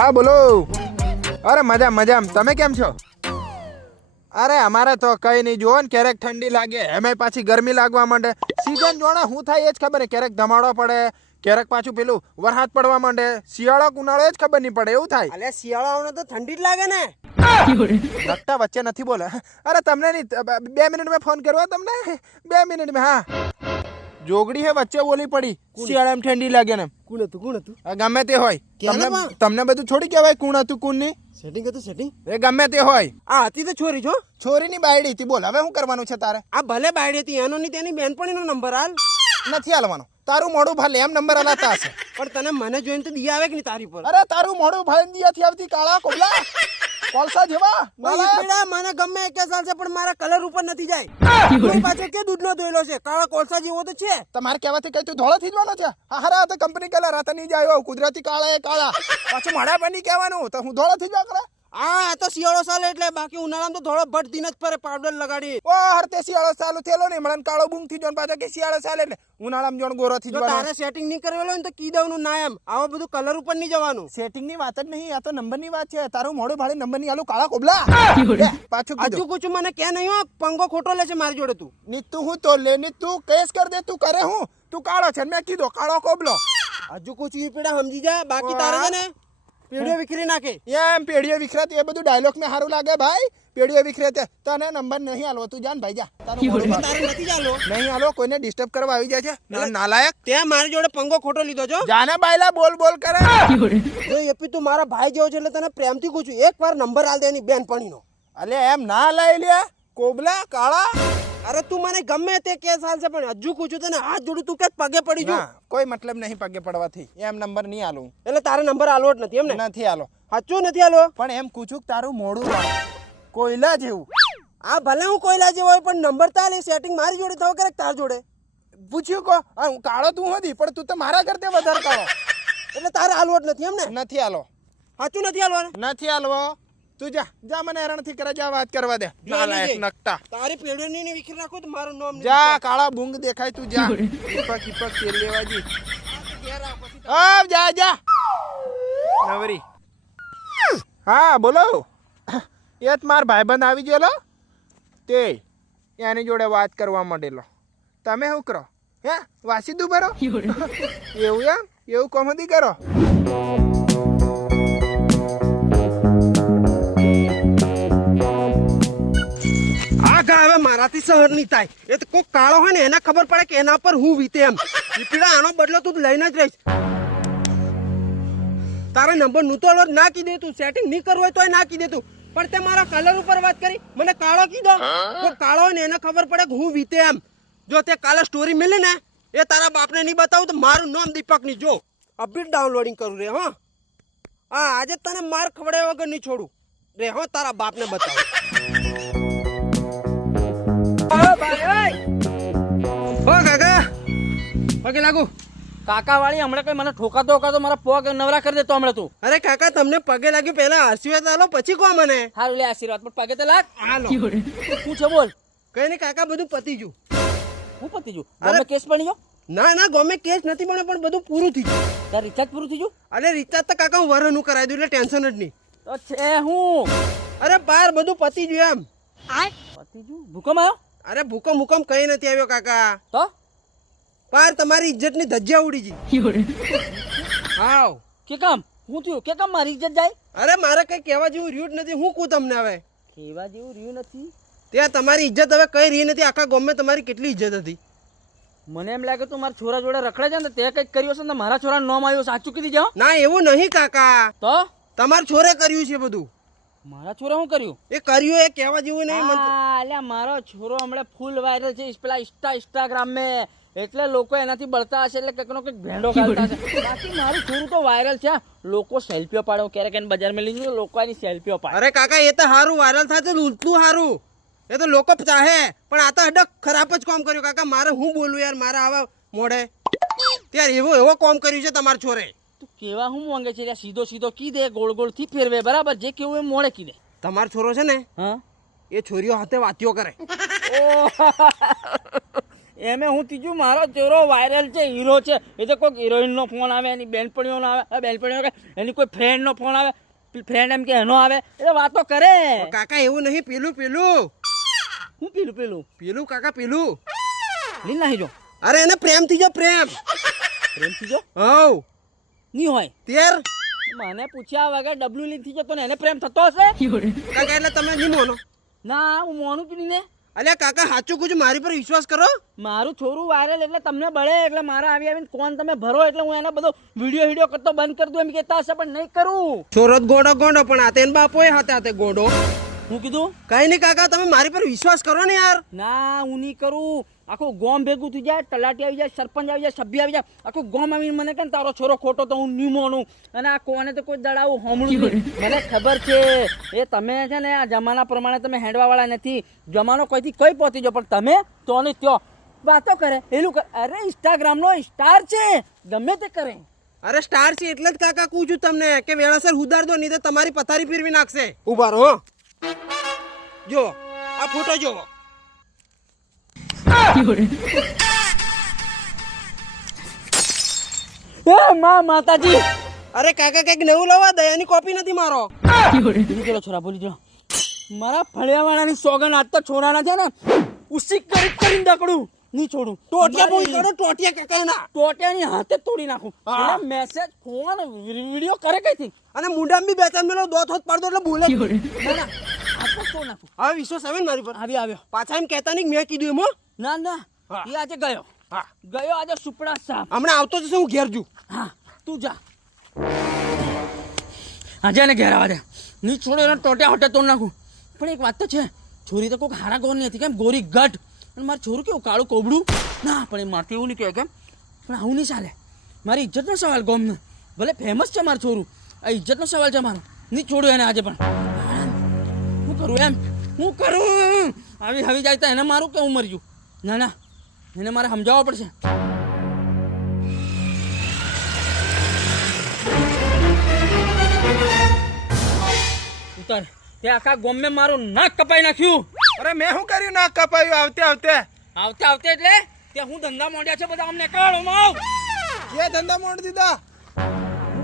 હા બોલો. અરે મજા મજા તમે કેમ છો? અરે અમારે તો કઈ નહીં. જુઓ ને ક્યારેક ઠંડી લાગે એમાં પાછી ગરમી લાગવા માંડે. સીઝન જોણે શું થાય એ જ ખબર ક્યારેક ધમાડો પડે ક્યારેક પાછું પેલું વરસાદ પડવા માંડે. શિયાળો ઉનાળો એ જ ખબર નહીં પડે એવું થાય. એટલે શિયાળાઓને તો ઠંડી જ લાગે ને. નકટા વચ્ચે નથી બોલે. અરે તમને નહીં બે મિનિટ મેં ફોન કર્યો તમને? બે મિનિટ મેં હા. જોગડી હે વચ્ચે બોલી પડી. શિયાળામાં ઠંડી લાગે ને. કોણ હતું કોણ હતું? આ ગમે તે હોય. તમને તમને બધું છોડી કહેવાય કોણ હતું કોણની સેટિંગ હતું સેટિંગ એ ગમે તે હોય. આ હતી તો છોરી છો છોરીની બાયડી હતી. બોલ હવે શું કરવાનું છે તારે? આ ભલે બાયડી હતી એનો ની તેની બેનપણીનો નંબર હાલ. નથી હાલવાનો. તારું મોડું ભલે એમ નંબર હલાતા હશે. પણ તને મને જોઈને તો દિયા આવે કે નહીં તારી પર? અરે તારું મોડું ભાઈ દિયાથી આવતી કાળા કોબલા. કોલસા જેવા? પીડા મને ગમે એક છે પણ મારા કલર ઉપર નથી જાય. પાછળ પાછો કે દૂધનો દોયલો છે? કાળા કોલસા જેવો તો છે. તમારે કહેવાથી કઈ તું ધોળો થઈ જવાનો છે? હારા તો કંપની કલર હતા નહીં જાય કુદરતી કાળા એ કાળા. પાછું મારા પણ નહીં કહેવાનું. તો હું ધોળો થઈ જાવ કરે? આ તો શિયાળો સાલ એટલે બાકી ઉનાળામાં તો થોડો ભટ દિન જ ફરે પાવડર લગાડી ઓ હરતે શિયાળો ચાલુ થયેલો ને હમણાં કાળો બૂંગથી જોન પાછો કે શિયાળો ચાલે એટલે ઉનાળામાં જોન ગોરો થી જવાનો. તારે સેટિંગ નહીં કરેલો ને તો કી દઉં ના એમ આવો બધું કલર ઉપર નહીં જવાનું. સેટિંગની વાત જ નહીં આ તો નંબરની વાત છે. તારું મોડું ભાડે નંબરની આલુ કાળા કોબલા. પાછું હજુ કુછ મને કે નહીં હો પંગો ખોટો લે છે મારી જોડે તું. ની તું હું તો લે ની તું કેસ કર દે તું કરે હું. તું કાળો છે મેં કીધો કાળો કોબલો. હજુ કુછ ઈ પીડા સમજી જા બાકી તારે છે ને પેઢીઓ વિખરી નાખે. એમ પેઢીઓ વિખરાતી એ બધું ડાયલોગ મેં સારું લાગે ભાઈ. પેઢીઓ વિખરે તે. તને નંબર નહીં આલો તું જાન ભાઈ જા. તારું નથી ચાલો નહીં આલો કોઈને ડિસ્ટર્બ કરવા આવી જાય છે. ના- નાલાયક. તે મારી જોડે પંગો ખોટો લીધો છો? જાને બાયલા બોલ બોલ કરે. જો એપી તું મારા ભાઈ જેવો છે એટલે તને પ્રેમથી પૂછું એક વાર નંબર આલ દે એની બેનપણીનો. અલે એમ ના લઈ લે. કોબલા કાળા. અરે તું મને ગમે તે કેસ હાલ છે પણ હજુ પૂછું તને હાથ જોડું તું કે પગે પડી જો કોઈ મતલબ નહીં પગે પડવાથી. એમ નંબર નહીં આલું. એટલે તારે નંબર આલો જ નથી એમ ને? નથી આલો. સાચું નથી આલો પણ એમ પૂછું તારું મોડું. કોયલા જેવું. આ ભલે હું કોયલા જેવો હોય પણ નંબર તાલે સેટિંગ મારી જોડે થવો કરે તાર જોડે. પૂછ્યું કો? હું કાળો તું હતી પણ તું તો મારા કરતે વધારે કાળો એટલે તારે આલવો જ નથી એમ ને? નથી આલો. સાચું નથી આલવાનું? નથી આલવો. તું જા જા મને હેરાનથી કરે જા વાત કરવા દે. નાલાયક નકટા તારી પેઢીઓની ને વિખરી નાખું તો મારું નામ જા કાળા બુંગ દેખાય તું જા. ઈપક ઈપક તેલ લેવા જી. ઘેર આવ પછી આ જા જા. નવરી. હા બોલો. એ જ માર ભાઈબંધ આવી ગયેલો? તે એની જોડે વાત કરવા માંડેલો. તમે શું કરો? હે વાસી દુ ભરો એવું એમ? એવું કોમદી કરો? મારાથી સહન નહીં થાય. એ તો કોક કાળો હોય ને એના ખબર પડે કે એના પર હું વીતે એમ. પીપીડા આનો બદલો તું લઈને જ રહીશ. તારો નંબર નૂતો લો ના દે તું. સેટિંગ નહીં કરવું હોય તોય ના દે તું. પણ તે મારા કલર ઉપર વાત કરી. મને કાળો કીધો તો કાળો હોય ને એને ખબર પડે કે હું વીતે એમ. જો તે કાલે સ્ટોરી મિલે ને, એ તારા બાપને નહીં બતાવું તો મારું નામ દીપકની જો અપડેટ ડાઉનલોડિંગ કરું રે, હા. હા આજે તને માર ખવડાવ્યા વગર નહીં છોડું. રે, હો, તારા બાપને બતાવું. પગે લાગુ. કાકા વાળી હમણાં કઈ મને ઠોકાતો ઠોકાતો મારા પગ નવરા કરી દેતો હમણાં તું. અરે કાકા તમને પગે લાગ્યું પહેલા આશીર્વાદ આલો પછી કહો મને? સારું લે આશીર્વાદ પણ પગે તો લાગ. હાલો. શું છે બોલ. કઈ નહીં કાકા બધું પતી ગયું. હું પતી ગયું? અરે- કેસ પણ ગયો? ના ના ગમે કેસ નથી મળ્યો પણ બધું પૂરું થઈ ગયું. તાર રિચાર્જ પૂરું થઈ ગયું? અરે રિચાર્જ તો કાકા હું વરનું કરાવી દઉં એટલે ટેન્શન જ નહીં. તો છે હું. અરે બાર બધું પતી ગયું એમ. પતી ગયું? ભૂકંપ આવ્યો? અરે ભૂકંપ ભૂકંપ કઈ નથી આવ્યો કાકા. તો? પાર તમારી ઇજ્જતની ધજ્જા ઉડી ગઈ. હાવ. કે કામ? હું થયું? કે કામ મારી ઇજ્જત જાય? અરે મારે કઈ કહેવા જેવું રહ્યું જ નથી. હું કહું તમને હવે? કહેવા જેવું રહ્યું નથી? ત્યાં તમારી ઇજ્જત હવે કઈ રહી નથી. આખા ગામમાં તમારી કેટલી ઇજ્જત હતી? મને એમ લાગે તું મારા છોરા જોડે રખડે છે ને તે કંઈક કર્યું હશે ને મારા છોરા નામ આવ્યું સાચું કીધી જાઓ. ના એવું નહીં કાકા. તો? તમારા છોરે કર્યું છે બધું. મારા છોરા શું કર્યું? એ કર્યું એ કહેવા જેવું નહીં મને અલ્યા મારો છોરો હમણાં ફૂલ વાયરલ છે. પેલા ઇન્સ્ટા ઇન્સ્ટાગ્રામ મેં. એટલે લોકો એનાથી બળતા હશે એટલે કંઈક નો કંઈક ભેંડો કાઢતા હશે. બાકી મારું થોડું તો વાયરલ છે લોકો સેલ્ફીઓ પાડે હું ક્યારેક એને બજારમાં લઈ જઉં લોકો એની સેલ્ફીઓ પાડે. અરે કાકા એ તો સારું વાયરલ થાય તો ઉલટું સારું એ તો લોકો ચાહે પણ આ તો અડક ખરાબ જ કામ કર્યું. કાકા મારે હું બોલું યાર? મારા આવા મોડે ત્યારે એવો એવો કામ કર્યું છે તમારા છોરે. તું કેવા હું માંગે છે? સીધો સીધો કી દે ગોળ ગોળથી ફેરવે. બરાબર? જે કેવું એ મોડે કી દે. તમારો છોરો છે ને હા? એ છોરીઓ હાથે વાતીઓ કરે. ઓ એમે હું ત્રીજું મારો ચોરો વાયરલ છે હીરો છે. એ તો કોઈક હિરોઈનનો ફોન આવે એની બેનપણીઓનો આવે બેનપણીઓ કે એની કોઈ ફ્રેન્ડનો ફોન આવે ફ્રેન્ડ એમ કે એનો આવે એ વાતો કરે. કાકા એવું નહીં પેલું પેલું. હું પેલું પેલું? પેલું કાકા પેલું. લીન નાખી જો. અરે એને પ્રેમથી જો પ્રેમ. પ્રેમથી જો? હવ. નહીં હોય. તેર. મને પૂછ્યા વગર ડબલ્યુ લીનથી જતો ને એને પ્રેમ થતો હશે? કાકા એટલે તમે નહીં મોનો. ના હું મોનું કે નહીં ને? અલ્યા કાકા સાચું કુછ મારી પર વિશ્વાસ કરો. મારું છોરું વાયરલ એટલે તમને બળે એટલે મારા આવી આવીને કોણ તમે ભરો એટલે હું એના બધો વીડિયો વીડિયો કરતો બંધ કરી દઉં એમ કહેતા હશે પણ નહીં કરું. છોરો ગોડો ગોડો પણ આ તેન બાપોય હાથે હાથે ગોડો. હું કીધું? કઈ નહીં કાકા તમે મારી પર વિશ્વાસ કરો ને યાર. ના હું નહીં કરું. આખું ગોમ ભેગું થઈ જાય તલાટી આવી જાય સરપંચ આવી જાય સભ્ય આવી જાય. આખું ગોમ આવીને મને કે તારો છોરો ખોટો તો હું નહીં મોનું. અને આ કોને તો કોઈ દડાવું નહીં. મને ખબર છે એ તમે છે ને આ જમાના પ્રમાણે તમે હેડવાવાળા નથી. જમાનો કોઈથી કઈ પહોંચી જાઓ પણ તમે તો ને ત્યો. વાતો કરે એલું કરે અરે ઇન્સ્ટાગ્રામનો સ્ટાર છે. ગમે તે કરે. અરે સ્ટાર છે એટલે જ કાકા કહું છું તમને કે વેળાસર ઉધાર દો નહીં તો તમારી પથારી ફેરવી નાખશે. ઊભા રહો. જો આ ફોટો જો એ માં માતાજી. અરે કાકા કંઈક નવું લાવવા દયાની કોપી નથી મારો. ભૂલી છોરા બોલી જો મારા ફળિયાવાળાની સોગન આજ તો છોરાના છે ને. ઉસી કરી કરીને દકડું. નહીં છોડું. ટોટિયા બોલ કરો ટોટિયા કાકા એના ટોટિયાની હાથે તોડી નાખું. આ મેસેજ ફોન વીડિયો કરે કઈ થી અને મુંડામ બી બે ચાર મેલો દોત હોત પાડતો એટલે બોલે. ના ના. આ તો નાખું. હવે વિશ્વાસ આવે ને મારી પર? આવી આવ્યો. પાછા એમ કહેતા નહીં મેં કીધું એમ. ના ના એ આજે ગયો. હા. ગયો આજે સુપડા સાહેબ હમણાં આવતો જશે હું ઘેર જુ હા તું જા. આજે એને ઘેર આવવા દે. ની છોડો એને ટોટ્યા હોટે તોડ નાખું. પણ એક વાત તો છે છોરી તો કોઈક હારા ગોરની હતી કેમ? ગોરી ગઢ. અને મારું છોરું કેવું કાળું કોબડું? ના પણ એ મારથી એવું નહીં કહે કેમ? પણ આવું નહીં ચાલે. મારી ઇજ્જતનો સવાલ ગોમને. ભલે ફેમસ છે મારું છોરું આ ઇજ્જતનો સવાલ છે મારો. નહીં છોડું એને આજે પણ. હું કરું એમ? હું કરું? આવી આવી જાય તો એને મારું કે હું મર્યું? ના ના. એને મારે સમજાવવા પડશે. ઉતાર. તે આખા ગોમે મારું નાક કપાઈ નાખ્યું. અરે મેં શું કર્યું નાક કપાયું આવતે આવતે? આવતે આવતે એટલે તે હું ધંધા મોડ્યા છે બધા અમને કાઢો માવ. એ ધંધા મોડ દીધા?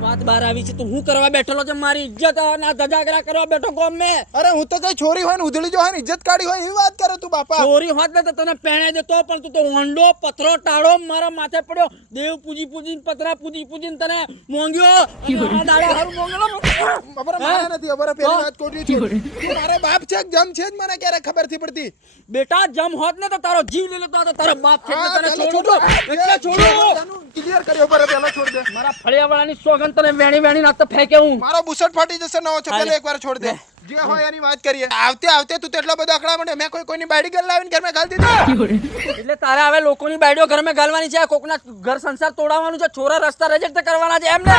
વાત બહાર આવી છે તું હું કરવા બેઠેલો છે? મારી ઇજ્જત ના ધજાગરા કરવા બેઠો ગોમ મે? અરે હું તો કઈ છોરી હોય ને ઉધળી જો હોય ને ઇજ્જત કાઢી હોય એવી વાત કરે તું બાપા. છોરી હોત ને તો તને પહેણે દેતો પણ તું તો હોંડો પથરો ટાળો મારા માથે પડ્યો. દેવ પૂજી પૂજી પતરા પૂજી પૂજી તને મોંગ્યો દાડા હારું મોંગલો બપોરે મારે નથી બપોરે પેલી વાત કોટી છે. તું મારે બાપ છે જમ છે જ મને ક્યારે ખબરથી પડતી? બેટા જમ હોત ને તો તારો જીવ લઈ લેતો હતો તારો બાપ છે તને છોડો. એટલે છોડો. ક્લિયર કર્યો બરાબર પેલો છોડ દે. મારા ફળિયાવાળાની સોગન તને વેણી વેણી નાખતો ફેંકે હું. મારો બુસટ ફાટી જશે નવો છે પેલે પેલો એકવાર છોડ દે. જે હોય એની વાત કરીએ. આવતે આવતે તું તેટલો એટલો બધો અકડા મને મેં કોઈ કોઈની બાડી ગલ લાવીને ઘરમાં ગાલ દીધી. એટલે તારે હવે લોકોની બાઈડીઓ ઘરમાં ગાલવાની છે. કોકના ઘર સંસાર તોડાવવાનું છે. છોરા રસ્તા રજેક્ટ કરવાના છે એમ ને?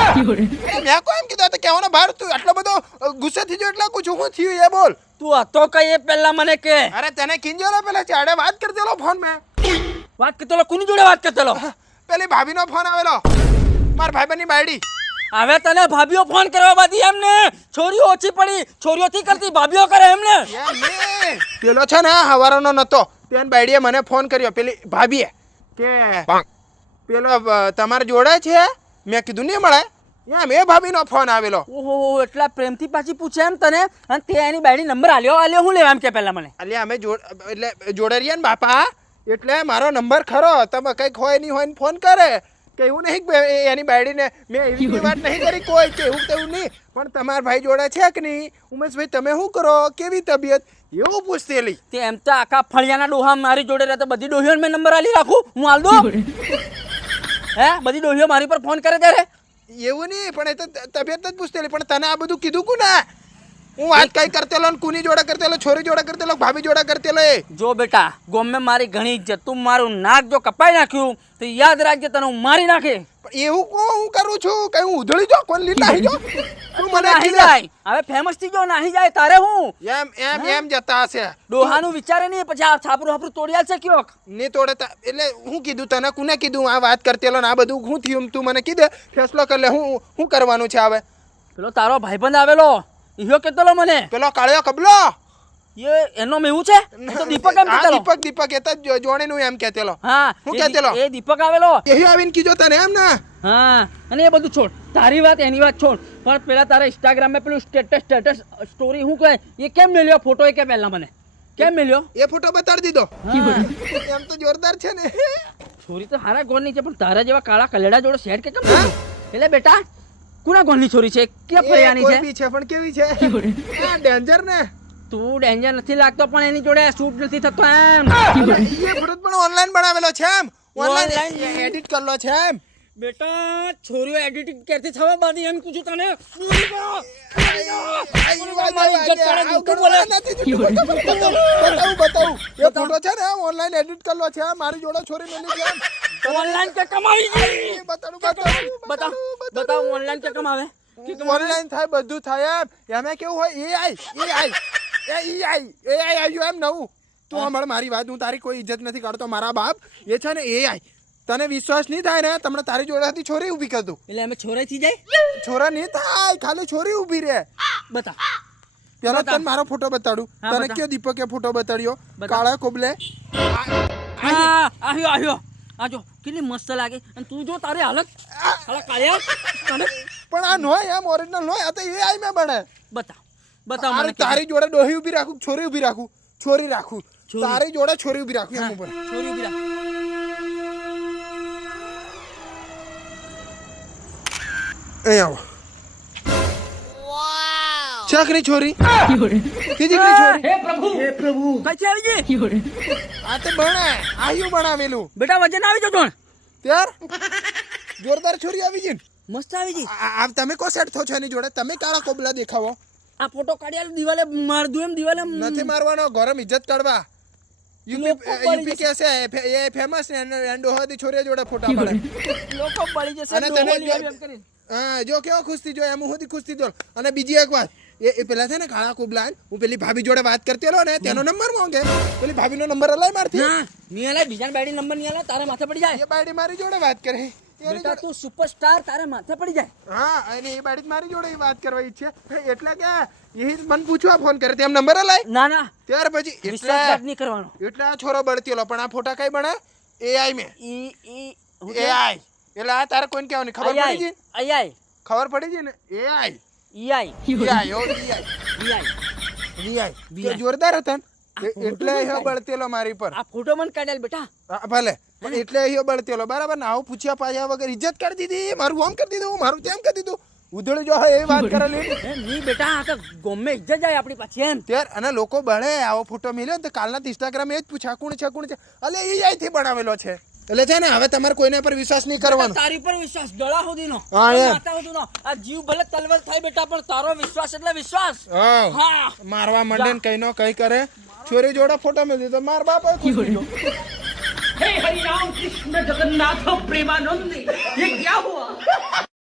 મેં કોઈ એમ કીધું કહેવાનો ભાર તું. આટલો બધો ગુસ્સે થઈ ગયો એટલે પૂછું હું થયું એ બોલ? તું હતો કઈ એ પહેલા મને કે? અરે તને કિંજોરો પેલા ચાડે વાત કરતેલો ફોન મેં. વાત કરતો કોની જોડે વાત કરતો પેલી ભાભીનો ફોન આવેલો. માર ભાઈબંધની બાયડી. હવે તને ભાભીઓ ફોન કરવા બાદી એમને. છોરીઓ ઓછી પડી છોરીઓથી કરતી ભાભીઓ કરે એમ ને પેલો છે ને હવારોનો નતો. તેન બાઈડીએ મને ફોન કર્યો. પેલી ભાભીએ કે પેલો તમારે જોડે છે? મેં કીધું નહીં મળે. એમ એ ભાભીનો ફોન આવેલો. ઓહો એટલા પ્રેમથી પાછી પૂછે એમ તને? અને તે એની બાઈડી નંબર આલ્યો આલ્યો હું લેવા એમ કે પહેલા મને? અલ્યા અમે જોડ એટલે જોડે રહીએ ને બાપા. એટલે મારો નંબર ખરો. તમે કંઈક હોય નહીં હોય ને ફોન કરે. કે એવું નહીં કે એની બાયડીને મેં એવી વાત નહીં કરી કોઈ કે એવું તેવું નહીં. પણ તમારા ભાઈ જોડે છે કે નહીં? ઉમેશભાઈ તમે શું કરો? કેવી તબિયત? એવું પૂછતેલી. તે એમ તો આખા ફળિયાના ડોહા મારી જોડે રહેતા બધી ડોહીઓ મેં નંબર આલી રાખું. હું હાલ દઉં? હે? બધી ડોહીઓ મારી પર ફોન કરે ત્યારે? એવું નહીં પણ એ તો ત- તબિયત જ પૂછતેલી. પણ તને આ બધું કીધું કુ ને હું વાત કઈ કરતેલો ને કુની જોડે કરતેલો છોરી જોડે કરતેલો ભાભી જોડે કરતેલો એ. જો બેટા ગોમે મારી ઘણી ઇજ્જત તું મારું નાક જો કપાઈ નાખ્યું તો યાદ રાખજે તને હું મારી નાખે. એવું કો હું કરું છું? કે હું ઉધળી જો કોણ લીલા આવી જો તું મને નાહી જાય. હવે ફેમસ થઈ ગયો નાહી જાય તારે હું? એમ એમ એમ જતા હશે. ડોહાનું વિચારે નહીં પછી આ છાપરું હાપરું તોડ્યા છે કયો ને તોડે એટલે હું કીધું તને કુને કીધું? આ વાત કરતેલો ને આ બધું હું થયું તું મને કીધે ફેસલો કર લે હું શું કરવાનું છે હવે? પેલો તારો ભાઈબંધ આવેલો. ઈયો કેતલો મને? પેલો કાળિયો કબલો? એ એનો મેં એવું છે? એ તો દીપક એમ હા, દીપક દીપક એતા જોણે નું એમ કહેતેલો હા હું એ એ દીપક આવેલો. એ આવીને કીજો તને એમ ને? હા અને એ બધું છોડ. તારી વાત એની વાત છોડ. પણ પેલા તારા ઇન્સ્ટાગ્રામમાં પેલું સ્ટેટસ સ્ટેટસ સ્ટોરી હું કહે એ કેમ મેલ્યો? ફોટો એ કે પહેલા મને? કેમ મેલ્યો? એ ફોટો બતાડી દીધો. એમ તો જોરદાર છે ને. છોરી તો હારા ગોળની છે પણ તારા જેવા કાળા કલેડા જોડે શેર કે કેમ? એટલે બેટા કુના કોની છોરી છે? કે ફરિયાની છે? છે પણ કેવી છે? ડેન્જર ને. તું ડેન્જર નથી લાગતો પણ એની જોડે શૂટ નથી થતો એમ. એ ફોટો પણ ઓનલાઈન બનાવેલો છે એમ. ઓનલાઈન એડિટ કરલો છે એમ. બેટા છોરીઓ એડિટિંગ ક્યારથી થવા બાંધી એમ પૂછું તને. બતાવું બતાવું એ ફોટો છે ને ઓનલાઈન એડિટ કરલો છે મારી જોડે છોરી મેલી છે. ઓનલાઈન કે કમાવી ગઈ બતાડું બતાવું બતાવ ઓનલાઈન કે કમાવે? કે ઓનલાઈન થાય બધું થાય એમ. એમાં કેવું હોય? એ આઈ એ આઈ એ ઈ આઈ એ આઈ આવ્યું એમ નવું. તું હમણાં મારી વાત હું તારી કોઈ ઇજ્જત નથી કરતો મારા બાપ એ છે ને એ આઈ તને વિશ્વાસ નહીં થાય ને તમને તારી જોડેથી છોરી ઊભી કરતું એટલે અમે છોરે થઈ જાય? છોરા નહીં થાય ખાલી છોરી ઊભી રહે. બતા. પેલા તને મારો ફોટો બતાડું. તને કયો દીપકે ફોટો બતાડ્યો? કાળા કોબલે? આવ્યો આવ્યો. આ જો કેટલી મસ્ત લાગે. અને તું જો તારી હાલત હાલા. કાળિયા પણ આ નોય એમ ઓરિજિનલ નોય આ તો એઆઈ મે બને. બતાવ બતાવ તારી મને તારી જોડે ડોહી ઊભી રાખું છોરી ઊભી રાખું? છોરી રાખું. તારી જોડે છોરી ઊભી રાખું એમ ઉપર. છોરી ઊભી રાખ. એ આવો. ચકની છોરી? તીજીકની છોરી? હે પ્રભુ. હે પ્રભુ. કઈથી આવી ગઈ આ તો બને આયુ બનાવેલું. બેટા વજન આવી જજો ત્યાર? જોરદાર છોરી આવી ગઈ. મસ્ત આવી ગઈ. આ તમે કો સેટ થો છો એની જોડે? તમે કાળા કોબલા દેખાવો. આ ફોટો કાઢ્યા દિવાલે માર દઉં એમ દિવાલે નથી મારવાનો ગરમ ઇજ્જત કાઢવા. યુપી કે છે એ ફેમસ ને એનો- હોદી છોરી જોડે ફોટા પડે. લોકો બળી જશે અને તને જો-. હા જો કેવો ખુશ થઈ જો એમ હું ખુશ થઈ જો. અને બીજી એક વાત. એ એ પેલા છે ને કાળા કુબલાન હું પેલી ભાભી જોડે વાત કરતી ને તેનો નંબર માંગે પેલી ભાભીનો નંબર અલાય મારથી. ના ની અલાય બીજા બેડી નંબરની અલાય તારે માથે પડી જાય. એ બાયડી મારી જોડે વાત કરે. બેટા તું સુપરસ્ટાર તારે માથે પડી જાય. હા અને એ બાયડી મારી જોડે વાત કરવા ઈચ્છે. એટલે કે એ મને પૂછવા ફોન કરે તેમ નંબર અલાય? ના ના. ત્યાર પછી એટલે વિશ્વાસઘાત નહીં કરવાનો. એટલે આ છોરો બળતીલો પણ આ ફોટા કઈ બને? એઆઈ મેં. ઈ ઈ એઆઈ એટલે આ તારે કોઈને કહેવાની ખબર પડી ગઈ? આઈ આઈ ખબર પડી ગઈ ને? એઆઈ ઈ આઈ એઆઈ ઓ એઆઈ ઈ આઈ વીઆઈ VI. તે જોરદાર હતા ને? એટલે પણ બળતેલો મારી પર. આ ફોટો મને કાઢેલ બેટા. ભલે. એટલે એ બળતેલો. બરાબર ને? આવું પૂછ્યા પાછ્યા વગર ઇજ્જત કરી દીધી. મારું આમ કરી દીધું મારું તેમ કરી દીધું. ઉધળી જો એ વાત કરેલી. નહીં બેટા આ તો ગમે ઇજ્જત જાય આપણી પાછી એમ. ત્યાર અને લોકો બળે આવો ફોટો મિલ્યો ને તો કાલના ઇન્સ્ટાગ્રામ એ જ પૂછા કોણ છે કોણ છે? અલે એ અહીંથી બનાવેલો છે. એટલે છે ને હવે તમારે કોઈના પર વિશ્વાસ નહીં કરવાનો તારી પર વિશ્વાસ ગળા સુધીનો હા, એમ. માથા સુધીનો આ જીવ ભલે તલવલ થાય બેટા પણ તારો વિશ્વાસ એટલે વિશ્વાસ હા હા મારવા માંડે ને કઈ નો કઈ કરે છોરી જોડે ફોટો મેં દીધો માર બાપ ખુશ થઈ ગયો हे हरिराम कृष्ण जगन्नाथ प्रेमानंद ये क्या हुआ